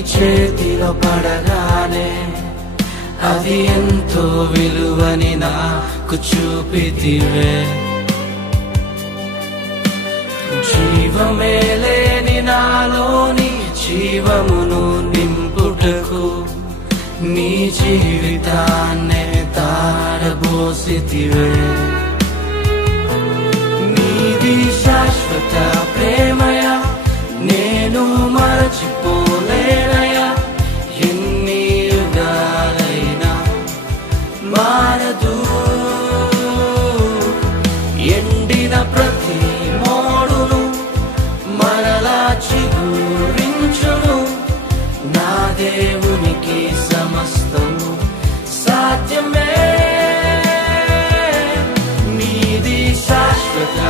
చేతిలో పడగానే అది ఎంతో విలువని నాకు చూపితివే. జీవమే లేని నాలోని జీవమును నింపుటకు నీ జీవితాన్నే తారబోసితివే. నీది శాశ్వత ప్రేమయ నేను మరచిపోలేనయా. ఎన్ని యుగాలైనా మారదు. ఎండిన ప్రతి మోడును మరలా చిగురించును. నా దేవునికి సమస్తము సాధ్యమే. నీది శాశ్వత